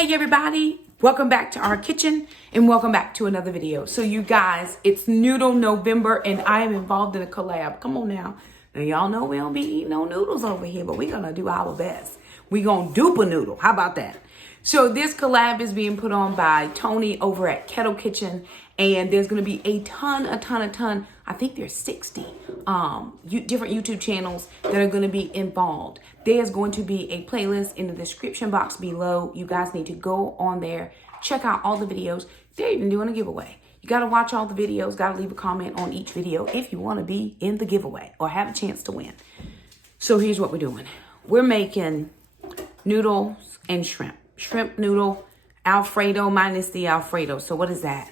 Hey everybody, welcome back to our kitchen and welcome back to another video. So you guys, it's Noodle November and I am involved in a collab. Come on now. Now y'all know we don't be eating no noodles over here, but we're gonna do our best. We're gonna dupe a noodle. How about that? So this collab is being put on by Tony over at Kettle Kitchen, and there's gonna be a ton. I think there's 60 different YouTube channels that are gonna be involved. There's going to be a playlist in the description box below. You guys need to go on there, check out all the videos. They're even doing a giveaway. You gotta watch all the videos, gotta leave a comment on each video if you wanna be in the giveaway or have a chance to win. So here's what we're doing. We're making noodles and shrimp. Shrimp noodle, Alfredo minus the Alfredo. So what is that?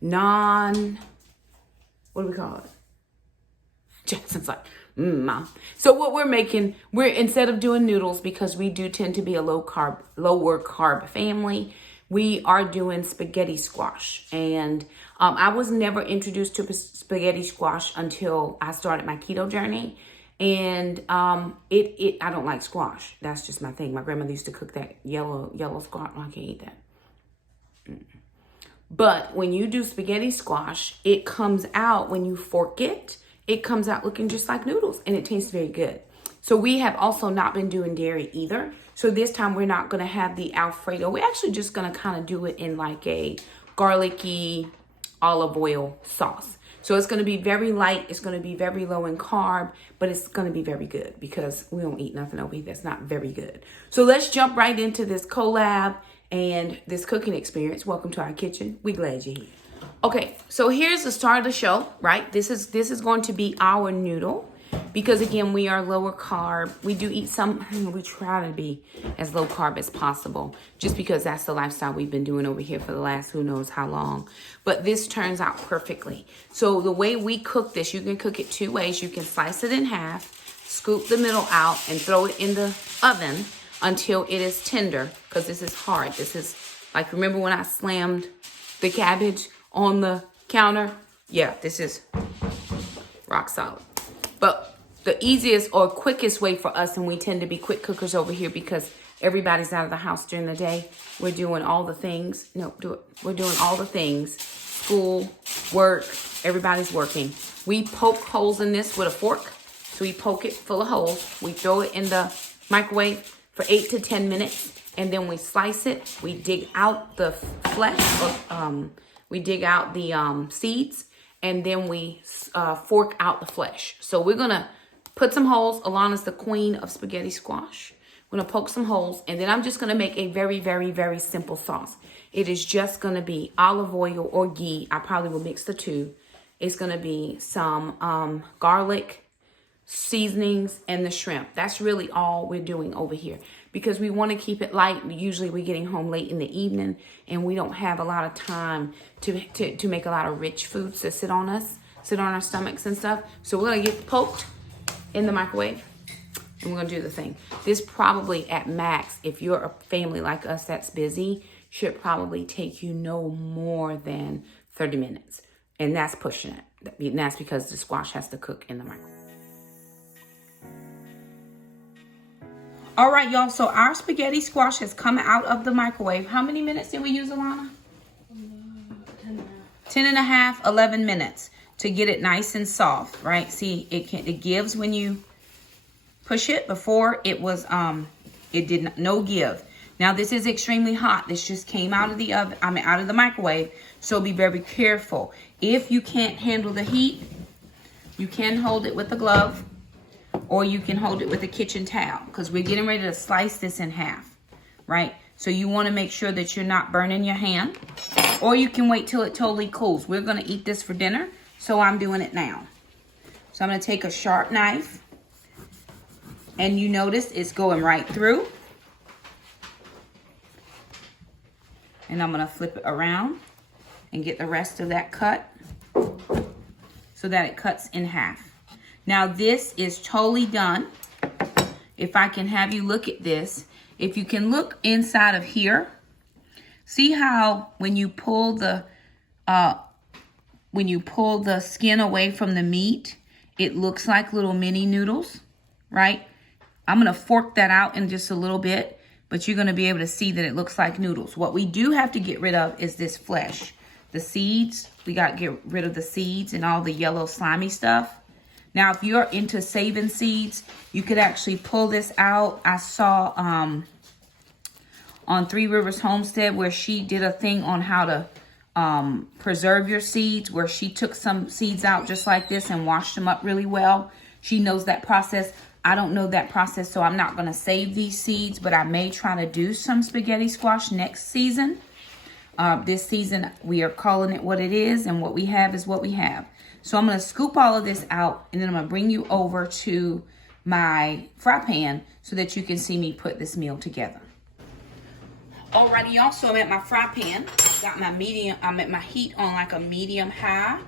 What do we call it? Jason's like, Mom. So what we're making, instead of doing noodles, because we do tend to be a lower carb family, we are doing spaghetti squash. And I was never introduced to spaghetti squash until I started my keto journey. And I don't like squash. That's just my thing. My grandmother used to cook that yellow squash. I can't eat that. But when you do spaghetti squash, it comes out, when you fork it, it comes out looking just like noodles and it tastes very good. So we have also not been doing dairy either. So this time we're not going to have the Alfredo. We're actually just going to kind of do it in like a garlicky olive oil sauce. So it's going to be very light. It's going to be very low in carb, but it's going to be very good because we don't eat nothing over here that's not very good. So let's jump right into this collab and this cooking experience. Welcome to our kitchen. We're glad you're here. Okay, so here's the start of the show, right? This is going to be our noodle because again, we are lower carb. We do eat we try to be as low carb as possible just because that's the lifestyle we've been doing over here for the last who knows how long. But this turns out perfectly. So the way we cook this, you can cook it two ways. You can slice it in half, scoop the middle out, and throw it in the oven until it is tender, because this is hard. This is like, remember when I slammed the cabbage on the counter? Yeah, this is rock solid. But the easiest or quickest way for us, and we tend to be quick cookers over here because everybody's out of the house during the day. We're doing all the things. We're doing all the things. School, work, everybody's working. We poke holes in this with a fork. So we poke it full of holes. We throw it in the microwave for 8 to 10 minutes. And then we slice it. We dig out the flesh, we dig out the seeds, and then we fork out the flesh. So we're gonna put some holes. Alana's the queen of spaghetti squash. We're gonna poke some holes, and then I'm just gonna make a very, very, very simple sauce. It is just gonna be olive oil or ghee. I probably will mix the two. It's gonna be some garlic, seasonings, and the shrimp. That's really all we're doing over here because we want to keep it light. Usually we're getting home late in the evening and we don't have a lot of time to make a lot of rich foods to sit on our stomachs and stuff. So we're going to get poked in the microwave and we're going to do the thing. This probably at max, if you're a family like us that's busy, should probably take you no more than 30 minutes. And that's pushing it. And that's because the squash has to cook in the microwave. All right, y'all, so our spaghetti squash has come out of the microwave. How many minutes did we use, Alana? 10 and a half, 11 minutes to get it nice and soft, right? See, it gives when you push it. Before it was, it did no give. Now this is extremely hot. This just came out of the oven, out of the microwave. So be very careful. If you can't handle the heat, you can hold it with a glove. Or you can hold it with a kitchen towel because we're getting ready to slice this in half, right? So you want to make sure that you're not burning your hand. Or you can wait till it totally cools. We're going to eat this for dinner, so I'm doing it now. So I'm going to take a sharp knife. And you notice it's going right through. And I'm going to flip it around and get the rest of that cut so that it cuts in half. Now this is totally done. If I can have you look at this, if you can look inside of here, see how when you pull the skin away from the meat, it looks like little mini noodles, right? I'm gonna fork that out in just a little bit, but you're going to be able to see that it looks like noodles. What we do have to get rid of is this flesh. The seeds, we got to get rid of the seeds and all the yellow slimy stuff. Now, if you're into saving seeds, you could actually pull this out. I saw on Three Rivers Homestead where she did a thing on how to preserve your seeds, where she took some seeds out just like this and washed them up really well. She knows that process. I don't know that process, so I'm not going to save these seeds, but I may try to do some spaghetti squash next season. This season, we are calling it what it is, and what we have is what we have. So I'm going to scoop all of this out, and then I'm going to bring you over to my fry pan so that you can see me put this meal together. Alrighty, y'all, so I'm at my fry pan. I've got my medium, I'm at my heat on like a medium high.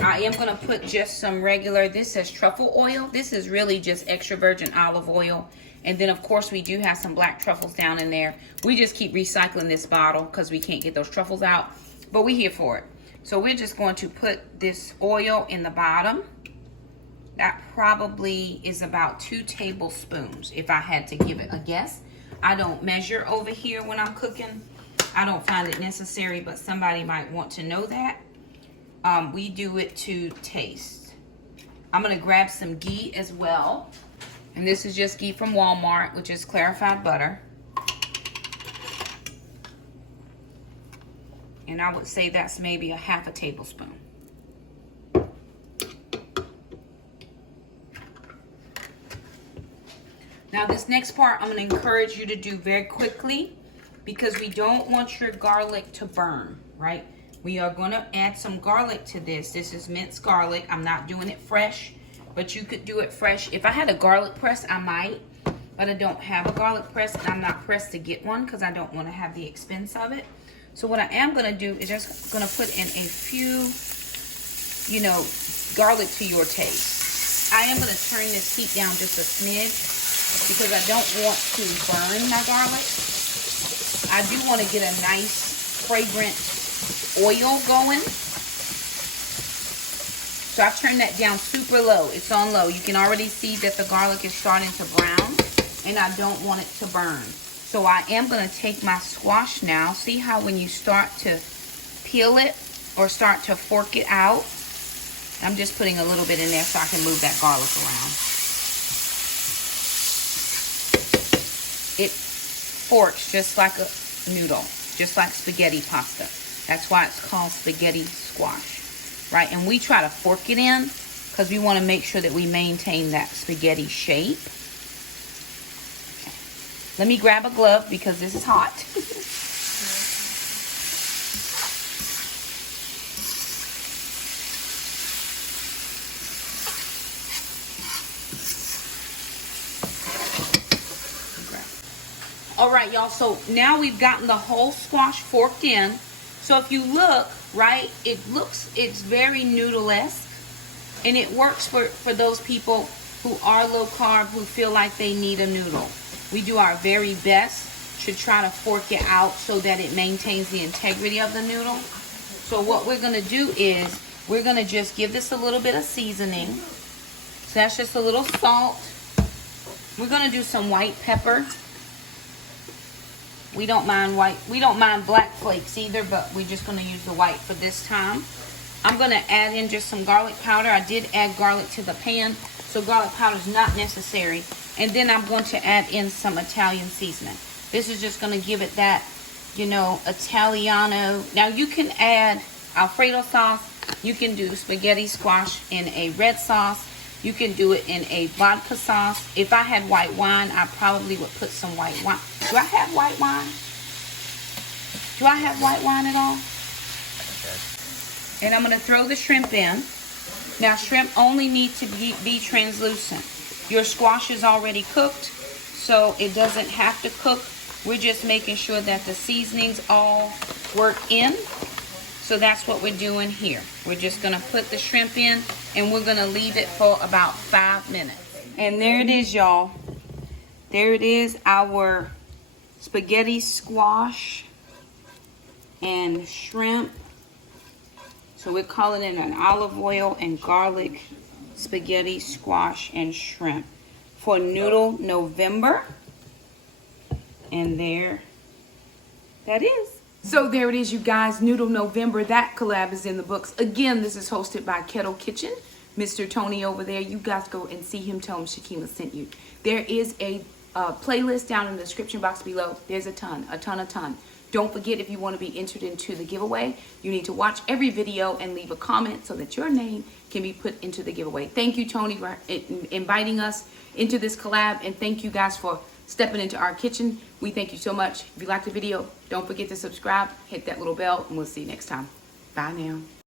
I am going to put just some regular, this says truffle oil. This is really just extra virgin olive oil. And then, of course, we do have some black truffles down in there. We just keep recycling this bottle because we can't get those truffles out. But we're here for it. So we're just going to put this oil in the bottom. That probably is about 2 tablespoons if I had to give it a guess. I don't measure over here when I'm cooking. I don't find it necessary, but somebody might want to know that. We do it to taste. I'm going to grab some ghee as well. And this is just ghee from Walmart, which is clarified butter. And I would say that's maybe a half a tablespoon. Now this next part I'm going to encourage you to do very quickly because we don't want your garlic to burn, right? We are going to add some garlic to this. This is minced garlic. I'm not doing it fresh, but you could do it fresh. If I had a garlic press, I might, but I don't have a garlic press, and I'm not pressed to get one because I don't want to have the expense of it. So what I am going to do is just going to put in a few, you know, garlic to your taste. I am going to turn this heat down just a smidge because I don't want to burn my garlic. I do want to get a nice fragrant oil going. So I've turned that down super low. It's on low. You can already see that the garlic is starting to brown, and I don't want it to burn. So I am going to take my squash now. See how when you start to peel it or start to fork it out, I'm just putting a little bit in there so I can move that garlic around. It forks just like a noodle, just like spaghetti pasta. That's why it's called spaghetti squash, right? And we try to fork it in because we want to make sure that we maintain that spaghetti shape. Okay. Let me grab a glove because this is hot. All right, y'all, so now we've gotten the whole squash forked in. So if you look, right, it's very noodle-esque, and it works for those people who are low carb, who feel like they need a noodle. We do our very best to try to fork it out so that it maintains the integrity of the noodle. So what we're going to do is we're going to just give this a little bit of seasoning. So that's just a little salt. We're going to do some white pepper. We don't mind white. We don't mind black flakes either, but we're just going to use the white for this time. I'm going to add in just some garlic powder. I did add garlic to the pan, so garlic powder is not necessary. And then I'm going to add in some Italian seasoning. This is just going to give it that, you know, Italiano. Now you can add Alfredo sauce. You can do spaghetti squash in a red sauce. You can do it in a vodka sauce. If I had white wine, I probably would put some white wine. Do I have white wine? Do I have white wine at all? And I'm going to throw the shrimp in. Now, shrimp only need to be translucent. Your squash is already cooked, so it doesn't have to cook. We're just making sure that the seasonings all work in. So that's what we're doing here. We're just going to put the shrimp in, and we're going to leave it for about 5 minutes. And there it is, y'all. There it is, our spaghetti squash and shrimp. So we're calling it an olive oil and garlic spaghetti squash and shrimp for Noodle November. And there that is. So there it is, you guys. Noodle November. That collab is in the books. Again, this is hosted by Kettle Kitchen. Mr. Tony over there. You guys go and see him. Tell him Shakima sent you. There is a playlist down in the description box below. There's a ton. Don't forget, if you want to be entered into the giveaway, you need to watch every video and leave a comment so that your name can be put into the giveaway. Thank you, Tony, for inviting us into this collab, and thank you guys for stepping into our kitchen. We thank you so much. If you liked the video, don't forget to subscribe, hit that little bell, and we'll see you next time. Bye now.